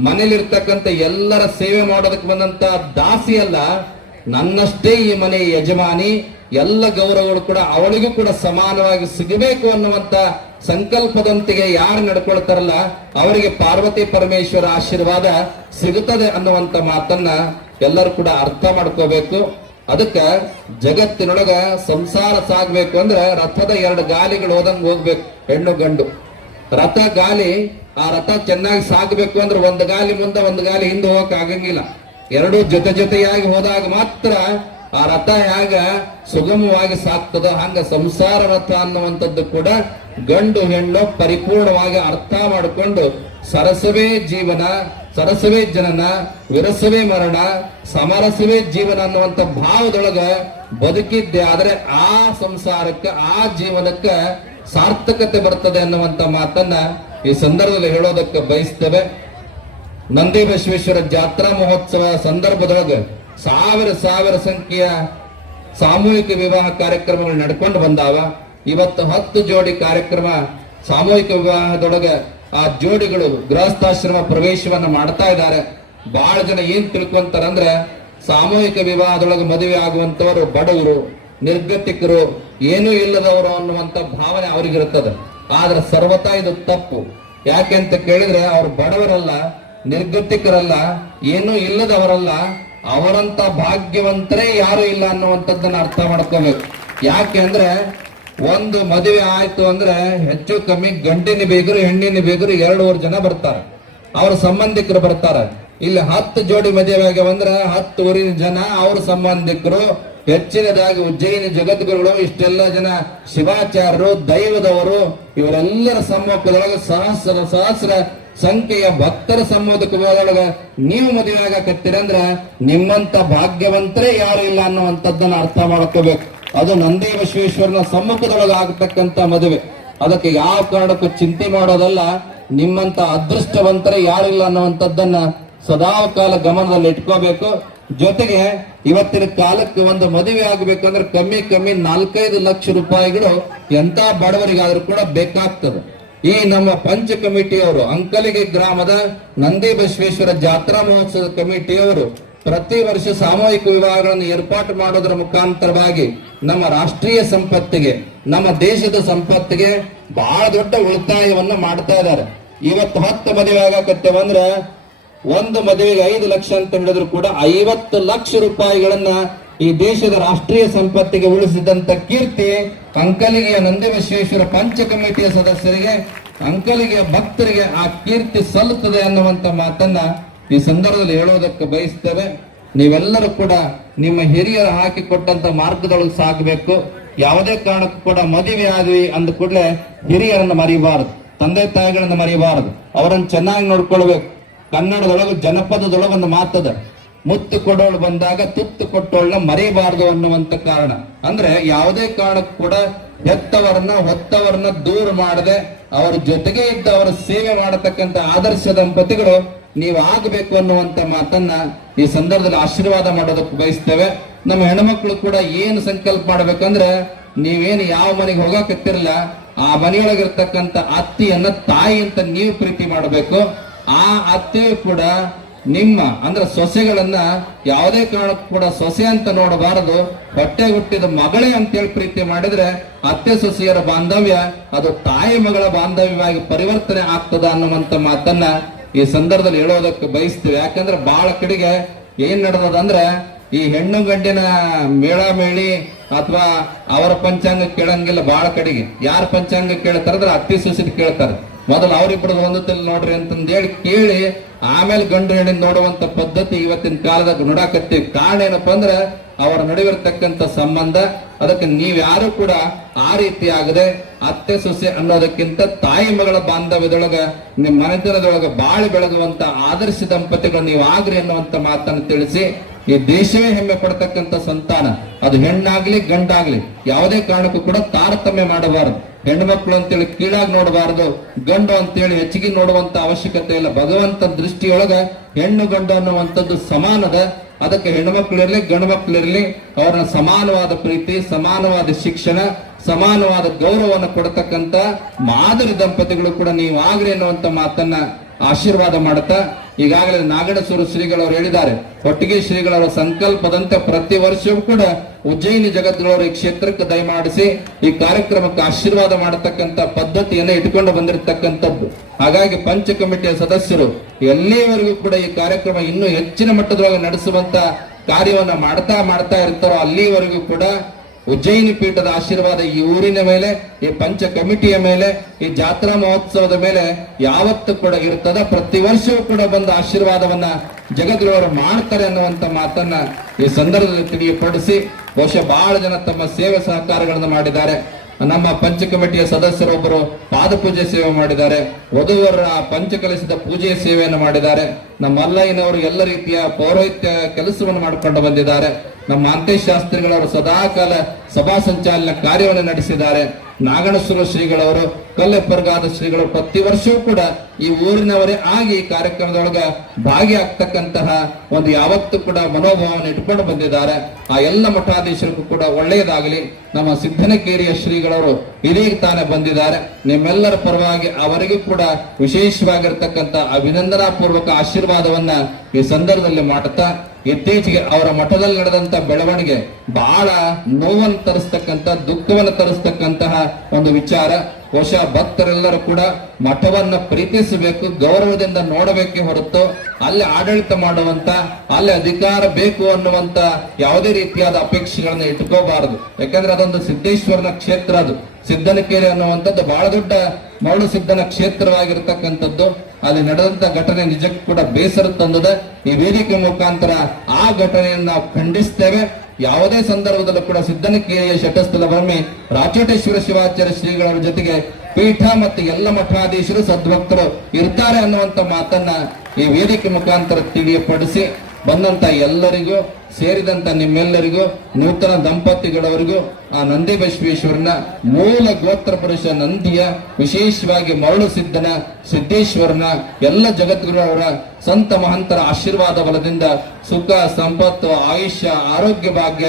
ಮನೇಲಿರ್ತಕ್ಕಂಥ ಎಲ್ಲರ ಸೇವೆ ಮಾಡೋದಕ್ಕೆ ಬಂದಂತ ದಾಸಿ ಅಲ್ಲ, ನನ್ನಷ್ಟೇ ಈ ಮನೆ ಯಜಮಾನಿ, ಎಲ್ಲ ಗೌರವಗಳು ಕೂಡ ಅವಳಿಗೂ ಕೂಡ ಸಮಾನವಾಗಿ ಸಿಗಬೇಕು ಅನ್ನುವಂತ ಸಂಕಲ್ಪದೊಂದಿಗೆ ಯಾರು ನಡ್ಕೊಳ್ತಾರಲ್ಲ ಅವರಿಗೆ ಪಾರ್ವತಿ ಪರಮೇಶ್ವರ ಆಶೀರ್ವಾದ ಸಿಗುತ್ತದೆ ಅನ್ನುವಂತ ಮಾತನ್ನ ಎಲ್ಲರೂ ಕೂಡ ಅರ್ಥ ಮಾಡ್ಕೋಬೇಕು. ಅದಕ್ಕೆ ಜಗತ್ತಿನೊಳಗ ಸಂಸಾರ ಸಾಗ್ಬೇಕು ಅಂದ್ರೆ ರಥದ 2 ಗಾಲಿಗಳು ಹೋದಂಗ್ ಹೋಗ್ಬೇಕು, ಹೆಣ್ಣು ಗಂಡು. ರಥ ಗಾಲಿ, ಆ ರಥ ಚೆನ್ನಾಗಿ ಸಾಗಬೇಕು ಅಂದ್ರೆ ಒಂದು ಗಾಲಿ ಮುಂದೆ ಒಂದು ಗಾಲಿ ಹಿಂದೆ ಹೋಗಕ್ ಆಗಂಗಿಲ್ಲ. ಎರಡೂ ಜೊತೆಯಾಗಿ ಹೋದಾಗ ಮಾತ್ರ ಆ ರಥ ಹೇಗ ಸುಗಮವಾಗಿ ಸಾಕ್ತದ, ಹಂಗ ಸಂಸಾರ ರಥ ಅನ್ನುವಂಥದ್ದು ಕೂಡ ಗಂಡು ಹೆಣ್ಣು ಪರಿಪೂರ್ಣವಾಗಿ ಅರ್ಥ ಮಾಡಿಕೊಂಡು ಸರಸವೇ ಜೀವನ, ಸರಸವೇ ಜನನ, ವಿರಸವೇ ಮರಣ, ಸಮರಸವೇ ಜೀವನ ಅನ್ನುವಂಥ ಭಾವದೊಳಗ ಬದುಕಿದ್ದೆ ಆದ್ರೆ ಆ ಸಂಸಾರಕ್ಕೆ ಆ ಜೀವನಕ್ಕೆ ಸಾರ್ಥಕತೆ ಬರ್ತದೆ ಅನ್ನುವಂಥ ಮಾತನ್ನ ಈ ಸಂದರ್ಭದಲ್ಲಿ ಹೇಳೋದಕ್ಕೆ ಬಯಸ್ತೇವೆ. ನಂದಿ ಬಸವೇಶ್ವರ ಜಾತ್ರಾ ಮಹೋತ್ಸವ ಸಂದರ್ಭದೊಳಗೆ ಸಾವಿರ ಸಂಖ್ಯೆಯ ಸಾಮೂಹಿಕ ವಿವಾಹ ಕಾರ್ಯಕ್ರಮಗಳು ನಡ್ಕೊಂಡು ಬಂದಾವ. ಇವತ್ತು 10 ಜೋಡಿ ಕಾರ್ಯಕ್ರಮ ಸಾಮೂಹಿಕ ವಿವಾಹದೊಳಗೆ ಆ ಜೋಡಿಗಳು ಗೃಹಸ್ಥಾಶ್ರಮ ಪ್ರವೇಶವನ್ನ ಮಾಡ್ತಾ ಇದ್ದಾರೆ. ಬಹಳ ಜನ ಏನ್ ತಿಳ್ಕೊಂತಾರಂದ್ರೆ ಸಾಮೂಹಿಕ ವಿವಾಹದೊಳಗೆ ಮದುವೆ ಆಗುವಂತವರು ಬಡವರು, ನಿರ್ಗತಿಕರು, ಏನೂ ಇಲ್ಲದವರು ಅನ್ನುವಂತ ಭಾವನೆ ಅವ್ರಿಗಿರ್ತದೆ. ಆದ್ರೆ ಸರ್ವತಾ ಇದು ತಪ್ಪು. ಯಾಕೆ ಅಂತ ಕೇಳಿದ್ರೆ ಅವ್ರು ಬಡವರಲ್ಲ, ನಿರ್ಗತಿಕರಲ್ಲ, ಏನೂ ಇಲ್ಲದವರಲ್ಲ, ಅವರಂತ ಭಾಗ್ಯವಂತರೇ ಯಾರು ಇಲ್ಲ ಅನ್ನುವಂಥದ್ದನ್ನ ಅರ್ಥ ಮಾಡ್ಕೋಬೇಕು. ಯಾಕೆ ಅಂದ್ರೆ ಒಂದು ಮದುವೆ ಆಯ್ತು ಅಂದ್ರೆ ಹೆಚ್ಚು ಕಮ್ಮಿ ಗಂಡಿನ ಬೇಗರು ಹೆಣ್ಣಿನ ಬೇಗರು 2-3 ಜನ ಬರ್ತಾರೆ, ಅವ್ರ ಸಂಬಂಧಿಕರು ಬರ್ತಾರೆ. ಇಲ್ಲಿ 10 ಜೋಡಿ ಮದುವೆ ಆಗ್ಯಾವಂದ್ರೆ 10 ಊರಿನ ಜನ ಅವ್ರ ಸಂಬಂಧಿಕರು, ಹೆಚ್ಚಿನದಾಗಿ ಉಜ್ಜಯಿನಿ ಜಗದ್ಗುರುಗಳು, ಇಷ್ಟೆಲ್ಲ ಜನ ಶಿವಾಚಾರ್ಯರು, ದೈವದವರು, ಇವರೆಲ್ಲರ ಸಮ್ಮುಖದೊಳಗೆ ಸಹಸ್ರ ಸಂಖ್ಯೆಯ ಭಕ್ತರ ಸಮ್ಮುಖದೊಳಗೆ ನೀವು ಮದುವೆ ಆಗಕತ್ತೀರಂದ್ರ ನಿಮ್ಮಂತ ಭಾಗ್ಯವಂತರೇ ಯಾರು ಇಲ್ಲ ಅನ್ನುವಂಥದ್ದನ್ನ ಅರ್ಥ ಮಾಡ್ಕೋಬೇಕು. ಅದು ನಂದಿ ಬಸವೇಶ್ವರನ ಸಮ್ಮುಖದೊಳಗೆ ಆಗತಕ್ಕಂತ ಮದುವೆ. ಅದಕ್ಕೆ ಯಾವ ಕಾರಣಕ್ಕೂ ಚಿಂತೆ ಮಾಡೋದಲ್ಲ. ನಿಮ್ಮಂತ ಅದೃಷ್ಟವಂತರೇ ಯಾರಿಲ್ಲ ಅನ್ನುವಂಥದ್ದನ್ನ ಸದಾ ಕಾಲ ಗಮನದಲ್ಲಿ ಇಟ್ಕೋಬೇಕು. ಜೊತೆಗೆ ಇವತ್ತಿನ ಕಾಲಕ್ಕೆ ಒಂದು ಮದುವೆ ಆಗಬೇಕಂದ್ರೆ ಕಮ್ಮಿ 4-5 ಲಕ್ಷ ರೂಪಾಯಿಗಳು ಎಂತ ಬಡವರಿಗಾದ್ರೂ ಕೂಡ ಬೇಕಾಗ್ತದೆ. ಈ ನಮ್ಮ ಪಂಚ ಕಮಿಟಿಯವರು, ಅಂಕಲಿಗೆ ಗ್ರಾಮದ ನಂದಿ ಬಸವೇಶ್ವರ ಜಾತ್ರಾ ಮಹೋತ್ಸವ ಕಮಿಟಿಯವರು ಪ್ರತಿ ವರ್ಷ ಸಾಮೂಹಿಕ ವಿವಾಹಗಳನ್ನು ಏರ್ಪಾಟು ಮಾಡೋದರ ಮುಖಾಂತರವಾಗಿ ನಮ್ಮ ರಾಷ್ಟ್ರೀಯ ಸಂಪತ್ತಿಗೆ, ನಮ್ಮ ದೇಶದ ಸಂಪತ್ತಿಗೆ ಬಹಳ ದೊಡ್ಡ ಉಳಿತಾಯವನ್ನು ಮಾಡ್ತಾ ಇದ್ದಾರೆ. ಇವತ್ತು 10 ಮದುವೆ ಆಗಕತ್ತೇವಂದ್ರೆ ಒಂದು ಮದುವೆಗೆ 5 ಲಕ್ಷ ಅಂತ ಹೇಳಿದ್ರು ಕೂಡ 50 ಲಕ್ಷ ರೂಪಾಯಿಗಳನ್ನ ಈ ದೇಶದ ರಾಷ್ಟ್ರೀಯ ಸಂಪತ್ತಿಗೆ ಉಳಿಸಿದಂತ ಕೀರ್ತಿ ಅಂಕಲಿಗೆಯ ನಂದಿ ಬಸವೇಶ್ವರ ಪಂಚ ಕಮಿಟಿಯ ಸದಸ್ಯರಿಗೆ, ಅಂಕಲಿಗೆಯ ಭಕ್ತರಿಗೆ ಆ ಕೀರ್ತಿ ಸಲ್ಲುತ್ತದೆ ಅನ್ನುವಂತ ಮಾತನ್ನ ಈ ಸಂದರ್ಭದಲ್ಲಿ ಹೇಳೋದಕ್ಕೆ ಬಯಸ್ತೇವೆ. ನೀವೆಲ್ಲರೂ ಕೂಡ ನಿಮ್ಮ ಹಿರಿಯರು ಹಾಕಿಕೊಟ್ಟಂತ ಮಾರ್ಗದೊಳಗೆ ಸಾಗಬೇಕು. ಯಾವುದೇ ಕಾರಣಕ್ಕೂ ಕೂಡ ಮದುವೆ ಆದ್ವಿ ಅಂದ ಕೂಡಲೇ ಹಿರಿಯರನ್ನು ಮರಿಬಾರದು, ತಂದೆ ತಾಯಿಗಳನ್ನ ಮರಿಬಾರದು, ಅವರನ್ನು ಚೆನ್ನಾಗಿ ನೋಡ್ಕೊಳ್ಬೇಕು. ಕನ್ನಡದೊಳಗೆ ಜನಪದದೊಳಗೆ ಒಂದು ಮಾತದ, ಮುತ್ತು ಕೊಡೋಳು ಬಂದಾಗ ತುತ್ತು ಕೊಟ್ಟೋಳನ್ನ ಮರಿಬಾರದು ಅನ್ನುವಂತ ಕಾರಣ. ಅಂದ್ರೆ ಯಾವುದೇ ಕಾರಣಕ್ಕೂ ಕೂಡ ಹೆತ್ತವರನ್ನ ಹೊತ್ತವರನ್ನ ದೂರ ಮಾಡದೆ ಅವರ ಜೊತೆಗೆ ಇದ್ದ ಅವರ ಸೇವೆ ಮಾಡತಕ್ಕಂತ ಆದರ್ಶ ದಂಪತಿಗಳು ನೀವು ಆಗಬೇಕು ಅನ್ನುವಂತ ಮಾತನ್ನ ಈ ಸಂದರ್ಭದಲ್ಲಿ ಆಶೀರ್ವಾದ ಮಾಡೋದಕ್ಕೆ ಬಯಸ್ತೇವೆ. ನಮ್ಮ ಹೆಣ್ಮಕ್ಳು ಕೂಡ ಏನು ಸಂಕಲ್ಪ ಮಾಡ್ಬೇಕಂದ್ರೆ, ನೀವೇನು ಯಾವ ಮನೆಗೆ ಹೋಗಕತ್ತಿರಲ್ಲ, ಆ ಮನೆಯೊಳಗಿರ್ತಕ್ಕಂಥ ಅತ್ತಿಯನ್ನ ತಾಯಿ ಅಂತ ನೀವು ಪ್ರೀತಿ ಮಾಡಬೇಕು. ಆ ಅತ್ತೆಯು ಕೂಡ ನಿಮ್ಮ ಅಂದ್ರೆ ಸೊಸೆಗಳನ್ನ ಯಾವುದೇ ಕಾರಣಕ್ಕೂ ಕೂಡ ಸೊಸೆ ಅಂತ ನೋಡಬಾರದು, ಹೊಟ್ಟೆ ಹುಟ್ಟಿದ ಮಗಳೇ ಅಂತೇಳಿ ಪ್ರೀತಿ ಮಾಡಿದ್ರೆ ಅತ್ತೆ ಸೊಸೆಯರ ಬಾಂಧವ್ಯ ಅದು ತಾಯಿ ಮಗಳ ಬಾಂಧವ್ಯವಾಗಿ ಪರಿವರ್ತನೆ ಆಗ್ತದ ಅನ್ನುವಂತ ಮಾತನ್ನ ಈ ಸಂದರ್ಭದಲ್ಲಿ ಹೇಳೋದಕ್ಕೆ ಬಯಸ್ತೀವಿ. ಯಾಕಂದ್ರೆ ಬಹಳ ಕಡೆಗೆ ಏನ್ ನಡೆದದಂದ್ರೆ ಈ ಹೆಣ್ಣು ಗಂಡಿನ ಮೇಳ ಮೇಳಿ ಅಥವಾ ಅವರ ಪಂಚಾಂಗ ಕೇಳಂಗಿಲ್ಲ. ಬಹಳ ಕಡೆಗೆ ಯಾರ ಪಂಚಾಂಗ ಕೇಳ್ತಾರಂದ್ರೆ ಅತ್ತಿ ಸೊಸೆದ್ ಕೇಳ್ತಾರೆ. ಮೊದಲು ಅವ್ರಿಬ್ಬರದು ಒಂದದಲ್ಲಿ ನೋಡ್ರಿ ಅಂತಂದೇಳಿ ಕೇಳಿ ಆಮೇಲೆ ಗಂಡು ಹೆಣ್ಣಿನ ನೋಡುವಂತ ಪದ್ಧತಿ ಇವತ್ತಿನ ಕಾಲದಾಗ ನೋಡಾಕತ್ತೀವಿ. ಕಾರಣ ಏನಪ್ಪಾ ಅಂದ್ರೆ ಅವರ ನಡುವಿರತಕ್ಕಂತ ಸಂಬಂಧ. ಅದಕ್ಕೆ ನೀವ್ಯಾರು ಕೂಡ ಆ ರೀತಿ ಆಗದೆ ಅತ್ತೆ ಸೊಸೆ ಅನ್ನೋದಕ್ಕಿಂತ ತಾಯಿ ಮಗಳ ಬಾಂಧವ್ಯದೊಳಗ ನಿಮ್ಮ ಮನೆತನದೊಳಗ ಬಾಳಿ ಬೆಳಗುವಂತ ಆದರ್ಶ ದಂಪತಿಗಳು ನೀವು ಆಗ್ರಿ ಅನ್ನುವಂತ ಮಾತನ್ನು ತಿಳಿಸಿ, ಈ ದೇಶವೇ ಹೆಮ್ಮೆ ಪಡ್ತಕ್ಕಂತ ಸಂತಾನ ಅದು ಹೆಣ್ಣಾಗ್ಲಿ ಗಂಡಾಗ್ಲಿ ಯಾವುದೇ ಕಾರಣಕ್ಕೂ ಕೂಡ ತಾರತಮ್ಯ ಮಾಡಬಾರದು. ಹೆಣ್ಣು ಮಕ್ಕಳು ಅಂತೇಳಿ ಕೀಳಾಗಿ ನೋಡಬಾರದು, ಗಂಡು ಅಂತೇಳಿ ಹೆಚ್ಚಿಗೆ ನೋಡುವಂತ ಅವಶ್ಯಕತೆ ಇಲ್ಲ. ಭಗವಂತ ದೃಷ್ಟಿಯೊಳಗ ಹೆಣ್ಣು ಗಂಡು ಅನ್ನುವಂಥದ್ದು ಸಮಾನದ. ಅದಕ್ಕೆ ಹೆಣ್ಣು ಮಕ್ಕಳಿರ್ಲಿ ಗಂಡು ಮಕ್ಕಳಿರ್ಲಿ ಅವ್ರನ್ನ ಸಮಾನವಾದ ಪ್ರೀತಿ, ಸಮಾನವಾದ ಶಿಕ್ಷಣ, ಸಮಾನವಾದ ಗೌರವವನ್ನು ಕೊಡತಕ್ಕಂತ ಮಾದರಿ ದಂಪತಿಗಳು ಕೂಡ ನೀವು ಆಗ್ರಿ ಅನ್ನುವಂತ ಮಾತನ್ನ ಆಶೀರ್ವಾದ ಮಾಡುತ್ತಾ, ಈಗಾಗಲೇ ನಾಗಣಸೂರು ಶ್ರೀಗಳವರು ಹೇಳಿದ್ದಾರೆ, ಒಟ್ಟಿಗೆ ಶ್ರೀಗಳವರ ಸಂಕಲ್ಪದಂತೆ ಪ್ರತಿ ವರ್ಷವೂ ಕೂಡ ಉಜ್ಜಯಿನಿ ಜಗದ್ಗುರುವರು ಈ ಕ್ಷೇತ್ರಕ್ಕೆ ದಯಮಾಡಿಸಿ ಈ ಕಾರ್ಯಕ್ರಮಕ್ಕೆ ಆಶೀರ್ವಾದ ಮಾಡತಕ್ಕಂತ ಪದ್ಧತಿಯನ್ನು ಇಟ್ಕೊಂಡು ಬಂದಿರತಕ್ಕಂಥದ್ದು. ಹಾಗಾಗಿ ಪಂಚ ಕಮಿಟಿಯ ಸದಸ್ಯರು ಎಲ್ಲಿವರೆಗೂ ಕೂಡ ಈ ಕಾರ್ಯಕ್ರಮ ಇನ್ನೂ ಹೆಚ್ಚಿನ ಮಟ್ಟದೊಳಗೆ ನಡೆಸುವಂತ ಕಾರ್ಯವನ್ನ ಮಾಡ್ತಾ ಇರ್ತಾರೋ ಅಲ್ಲಿವರೆಗೂ ಕೂಡ ಉಜ್ಜಯಿನಿ ಪೀಠದ ಆಶೀರ್ವಾದ ಈ ಊರಿನ ಮೇಲೆ, ಈ ಪಂಚ ಕಮಿಟಿಯ ಮೇಲೆ, ಈ ಜಾತ್ರಾ ಮಹೋತ್ಸವದ ಮೇಲೆ ಯಾವತ್ತೂ ಕೂಡ ಇರ್ತದ. ಪ್ರತಿ ವರ್ಷವೂ ಕೂಡ ಬಂದ ಆಶೀರ್ವಾದವನ್ನ ಜಗದ್ಗುರುವರು ಮಾಡ್ತಾರೆ ಅನ್ನುವಂತ ಮಾತನ್ನ ಈ ಸಂದರ್ಭದಲ್ಲಿ ತಿಳಿಯಪಡಿಸಿ, ಬಹುಶಃ ಬಹಳ ಜನ ತಮ್ಮ ಸೇವೆ ಸಹಕಾರಗಳನ್ನು ಮಾಡಿದ್ದಾರೆ. ನಮ್ಮ ಪಂಚ ಕಮಿಟಿಯ ಸದಸ್ಯರೊಬ್ಬರು ಪಾದಪೂಜೆ ಸೇವೆ ಮಾಡಿದ್ದಾರೆ, ವಧುವರ ಪಂಚಕಲಶದ ಪೂಜೆಯ ಸೇವೆಯನ್ನು ಮಾಡಿದ್ದಾರೆ. ನಮ್ಮ ಮಲ್ಲಯ್ಯನವರು ಎಲ್ಲ ರೀತಿಯ ಪೌರೋಹಿತ್ಯ ಕೆಲಸವನ್ನು ಮಾಡಿಕೊಂಡು ಬಂದಿದ್ದಾರೆ. ನಮ್ಮ ಶಾಸ್ತ್ರಿಗಳವರು ಸದಾಕಾಲ ಸಭಾ ಸಂಚಾಲನ ಕಾರ್ಯವನ್ನು ನಡೆಸಿದ್ದಾರೆ. ನಾಗಣೇಶ್ವರ ಶ್ರೀಗಳವರು, ಕಲ್ಲೆಪ್ಪರ್ಗಾದ ಶ್ರೀಗಳು ಪ್ರತಿ ವರ್ಷವೂ ಕೂಡ ಈ ಊರಿನವರೇ ಆಗಿ ಈ ಕಾರ್ಯಕ್ರಮದೊಳಗ ಭಾಗಿಯಾಗ್ತಕ್ಕಂತಹ ಒಂದು ಯಾವತ್ತೂ ಕೂಡ ಮನೋಭಾವನೆ ಇಟ್ಕೊಂಡು ಬಂದಿದ್ದಾರೆ. ಆ ಎಲ್ಲ ಮಠಾಧೀಶರಿಗೂ ಕೂಡ ಒಳ್ಳೆಯದಾಗಲಿ. ನಮ್ಮ ಸಿದ್ದನಕೇರಿಯ ಶ್ರೀಗಳವರು ಇದೀಗ ತಾನೇ ಬಂದಿದ್ದಾರೆ. ನಿಮ್ಮೆಲ್ಲರ ಪರವಾಗಿ ಅವರಿಗೂ ಕೂಡ ವಿಶೇಷವಾಗಿರ್ತಕ್ಕಂಥ ಅಭಿನಂದನಾ ಪೂರ್ವಕ ಆಶೀರ್ವಾದವನ್ನ ಈ ಸಂದರ್ಭದಲ್ಲಿ ಮಾಡುತ್ತಾ, ಇತ್ತೀಚೆಗೆ ಅವರ ಮಠದಲ್ಲಿ ನಡೆದಂತ ಬೆಳವಣಿಗೆ ಬಹಳ ನೋವನ್ನು ತರಿಸ್ತಕ್ಕಂಥ, ದುಃಖವನ್ನು ತರಿಸ್ತಕ್ಕಂತಹ ಒಂದು ವಿಚಾರ. ಬಹುಶಃ ಭಕ್ತರೆಲ್ಲರೂ ಕೂಡ ಮಠವನ್ನ ಪ್ರೀತಿಸಬೇಕು, ಗೌರವದಿಂದ ನೋಡಬೇಕೇ ಹೊರತು ಅಲ್ಲಿ ಆಡಳಿತ ಮಾಡುವಂತ, ಅಲ್ಲಿ ಅಧಿಕಾರ ಬೇಕು ಅನ್ನುವಂತ ಯಾವುದೇ ರೀತಿಯಾದ ಅಪೇಕ್ಷೆಗಳನ್ನ ಇಟ್ಕೋಬಾರದು. ಯಾಕಂದ್ರೆ ಅದೊಂದು ಸಿದ್ದೇಶ್ವರನ ಕ್ಷೇತ್ರ, ಅದು ಸಿದ್ದನಕೇರಿ ಅನ್ನುವಂಥದ್ದು ಬಹಳ ದೊಡ್ಡ ಮರಳು ಸಿದ್ದನ ಕ್ಷೇತ್ರವಾಗಿರ್ತಕ್ಕಂಥದ್ದು. ಅಲ್ಲಿ ನಡೆದಂತ ಘಟನೆ ನಿಜಕ್ಕೂ ಕೂಡ ಬೇಸರ ತಂದಿದೆ. ಈ ವೇದಿಕೆ ಮುಖಾಂತರ ಆ ಘಟನೆಯನ್ನು ನಾವು ಖಂಡಿಸ್ತೇವೆ. ಯಾವುದೇ ಸಂದರ್ಭದಲ್ಲೂ ಕೂಡ ಸಿದ್ದನಕೇರಿಯ ಶಟಸ್ಥಲ ಭೂಮಿ ರಾಚೋಟೇಶ್ವರ ಶಿವಾಚಾರ್ಯ ಶ್ರೀಗಳ ಜೊತೆಗೆ ಪೀಠ ಮತ್ತು ಎಲ್ಲ ಮಠಾಧೀಶರು ಸದ್ಭಕ್ತರು ಇರ್ತಾರೆ ಅನ್ನುವಂತ ಮಾತನ್ನ ಈ ವೇದಿಕೆ ಮುಖಾಂತರ ತಿಳಿಯಪಡಿಸಿ, ಬಂದಂತ ಎಲ್ಲರಿಗೂ ಸೇರಿದಂತ ನಿಮ್ಮೆಲ್ಲರಿಗೂ, ನೂತನ ದಂಪತಿಗಳವರಿಗೂ, ಆ ನಂದಿ ಬಸವೇಶ್ವರನ ಮೂಲ ಗೋತ್ರ ಪುರುಷ ನಂದಿಯ, ವಿಶೇಷವಾಗಿ ಮರಳು ಸಿದ್ದನ, ಸಿದ್ದೇಶ್ವರನ, ಎಲ್ಲ ಜಗದ್ಗುರುವರ ಸಂತ ಮಹಂತರ ಆಶೀರ್ವಾದ ಬಲದಿಂದ ಸುಖ, ಸಂಪತ್ತು, ಆಯುಷ್ಯ, ಆರೋಗ್ಯ ಭಾಗ್ಯ,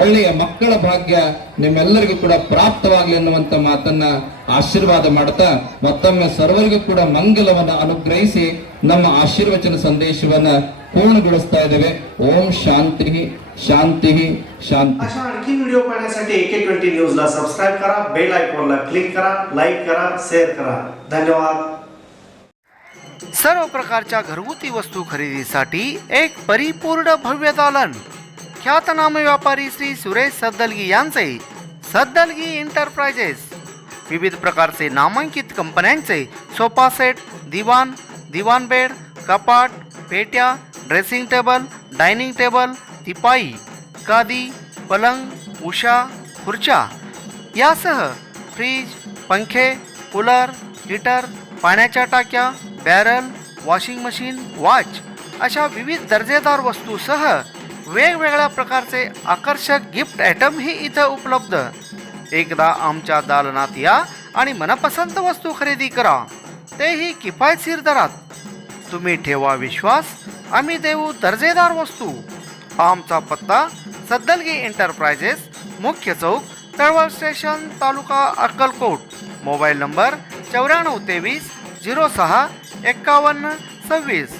ಒಳ್ಳೆಯ ಮಕ್ಕಳ ಭಾಗ್ಯ ನಿಮ್ಮೆಲ್ಲರಿಗೂ ಕೂಡ ಪ್ರಾಪ್ತವಾಗಲಿ ಅನ್ನುವಂತ ಮಾತನ್ನ ಆಶೀರ್ವಾದ ಮಾಡ್ತಾ, ಮತ್ತೊಮ್ಮೆ ಸರ್ವರಿಗೂ ಕೂಡ ಮಂಗಲವನ್ನು ಅನುಗ್ರಹಿಸಿ ನಮ್ಮ ಆಶೀರ್ವಚನ ಸಂದೇಶವನ್ನ पूर्णಗೊಳಿಸ್ತಾ ಇದ್ದೇವೆ. ओम शांति शांति शांति. अशा आणखी व्हिडिओ पाहण्यासाठी AK20 न्यूजला सबस्क्राइब करा, बेल आयकॉनला क्लिक करा, लाईक करा, शेअर करा. धन्यवाद. सर्व प्रकारच्या घरगुती वस्तू खरेदीसाठी एक परिपूर्ण भव्य दालन. ख्यातनाम व्यापारी श्री सुरेश सद्दलगी यांचे सद्दलगी एंटरप्राइजेस विविध प्रकारचे नामांकित कंपन्यांचे सोफा सेट, दिवान बेड, कपाट, पेट्या, ड्रेसिंग टेबल, डायनिंग टेबल, तिपाई, गादी, पलंग, उशा, खुर्च्या यासह फ्रीज, पंखे, कूलर, हीटर, पाण्याच्या टाक्या, बॅरल, वॉशिंग मशीन, वॉच अशा विविध दर्जेदार वस्तूसह वेगवेगळ्या प्रकारचे आकर्षक गिफ्ट आयटमही इथं उपलब्ध. एकदा आमच्या दालनात या आणि मनपसंत वस्तू खरेदी करा, तेही किफायतशीर दरात. तुम्ही ठेवा विश्वास, आम्ही देऊ दर्जेदार वस्तू. आमचा पत्ता सद्दलगी एंटरप्राइजेस, मुख्य चौक, Talwal station, taluka Akkalkot. Mobile number 9423 06 51 26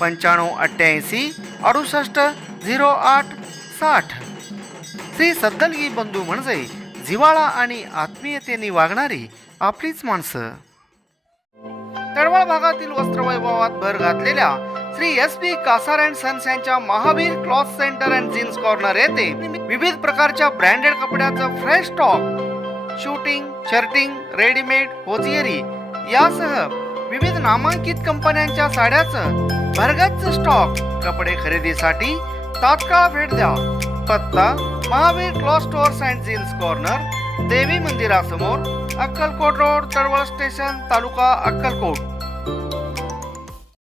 95 88 68 08 60. Shri Saddalgi बंधू म्हणजे जिव्हाळा आणि आत्मीयतेने वागणारी आपलीच माणसं. तळवळ भागातील वस्त्रवैभवात भर घातलेल्या Shri SP Kasar and sons यांच्या Mahavir cloth centre and jeans corner येथे विविध प्रकारच्या ब्रँडेड कपड्याचं fresh stock, suiting, shirting, readymade, hosiery यासह विविध नामांकित कंपन्यांच्या साड्याचं भरगच्च स्टॉक. कपडे खरेदीसाठी तात्काळ भेट द्या. पत्ता Mahavir cloth stores and jeans corner, देवी मंदिरासमोर, अक्कलकोट रोड, तळवळ स्टेशन, तालुका अक्कलकोट.